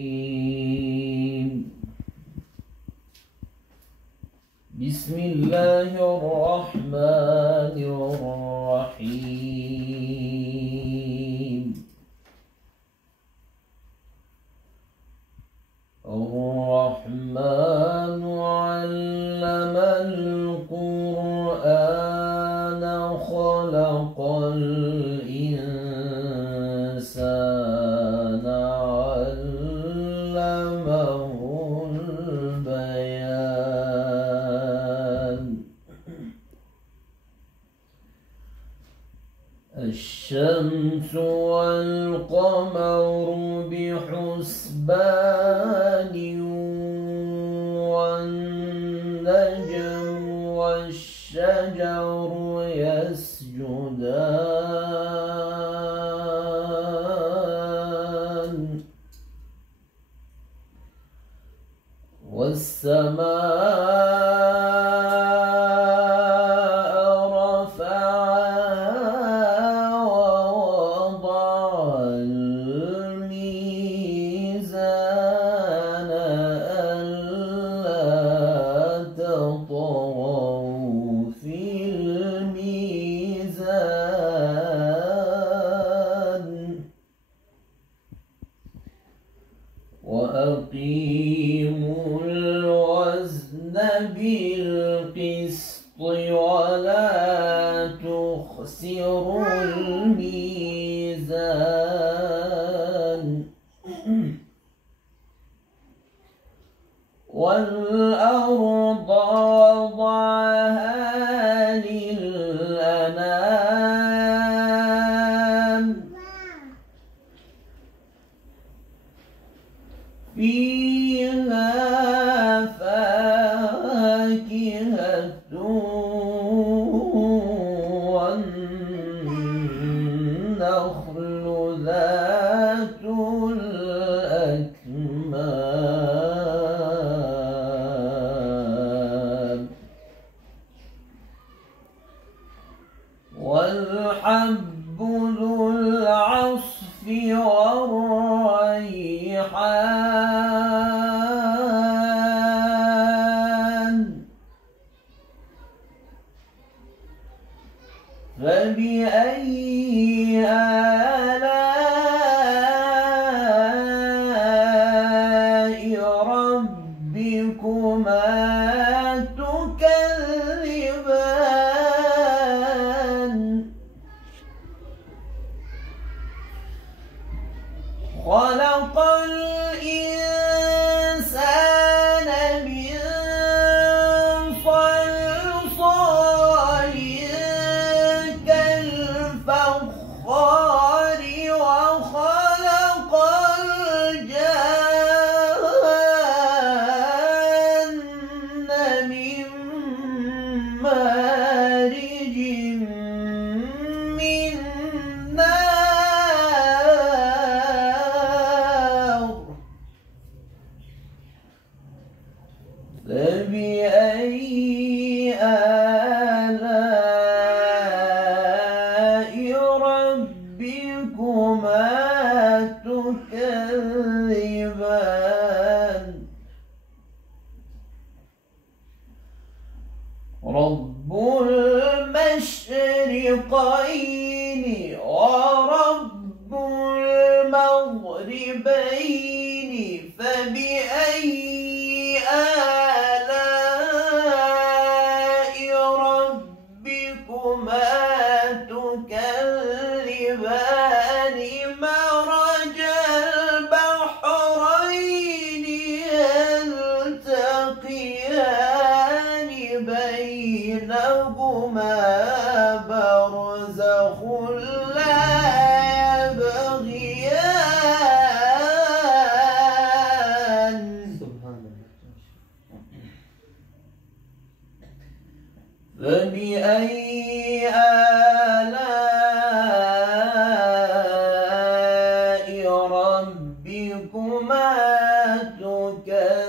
الرجيم. بسم الله الرحمن الرحيم. الرحمن علم القرآن خلق الإنسان علمه البيان. الشمس والقمر بحسبان والنجم والشجر يسجدان والسماء رفعها ووضع الميزان ألا تطغوا في الميزان وأقيموا الوزن بالقسط ولا تخسروا الميزان والأرض وضعها للأنام فيها فاكهة والنخل ذات الأكمام والحب ذو العصف والريحان فبأي آلاء ربكما تكذبان خلق الإنسان من صلصال كالفخار وخلق الجان من مارج من نار فبأي آلاء ربكما تكذبان رب المشرقين ورب المغربين فبأي آلاء ربكما تكذبان مرج البحرين يلتقيان بينهما برزخ لا يبغيان فبأي آلاء ربكما تكذبان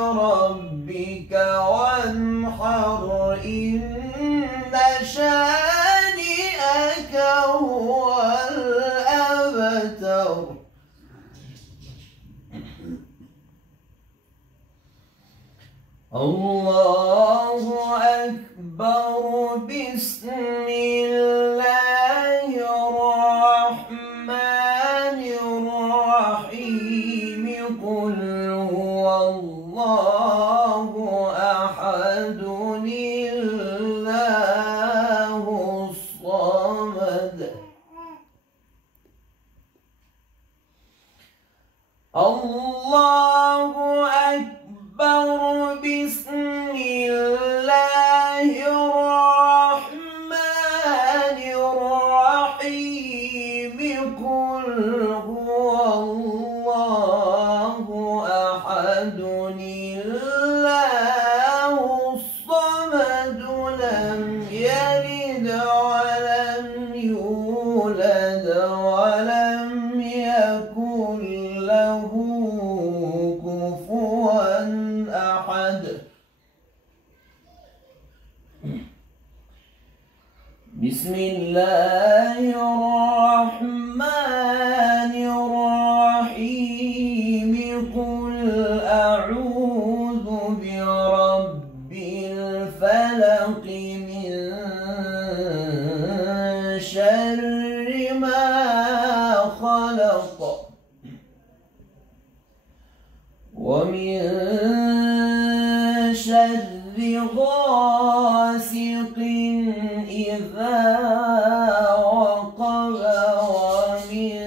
لربك وانحر إن شانئك هو الأبتر. الله أكبر. بسم الله الرحمن الرحيم. قل هو الله أحد الله الصمد. الله أكبر. بسم الله الرحمن الرحيم. قل هو الله أحد الله الصمد. لم يلد ولم يولد ولم يكن له كفوا أحد. بسم الله الرحمن الرحيم. قل أعوذ برب الفلق من شر ما خلق ومن شر غاسق إذا وقب ومن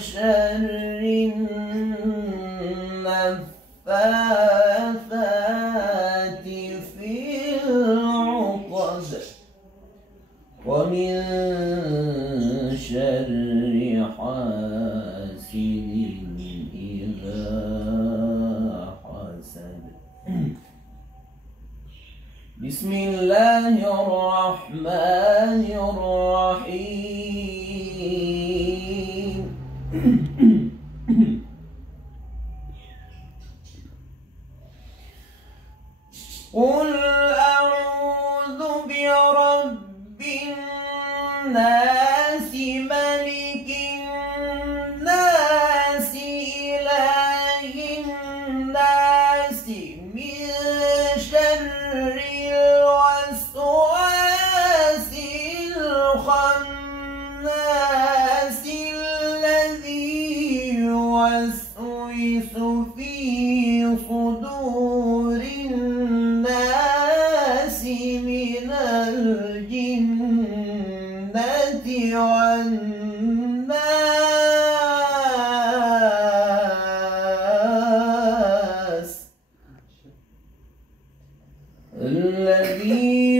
شر النفاثات في العقد ومن شر حاسد إذا حسد. بسم الله الرحمن الرحيم. قل أعوذ برب الناس ملك الناس إله الناس من شر الوسواس الخناس الذي يوسوس في صدور الناس من الجنة والناس. الذي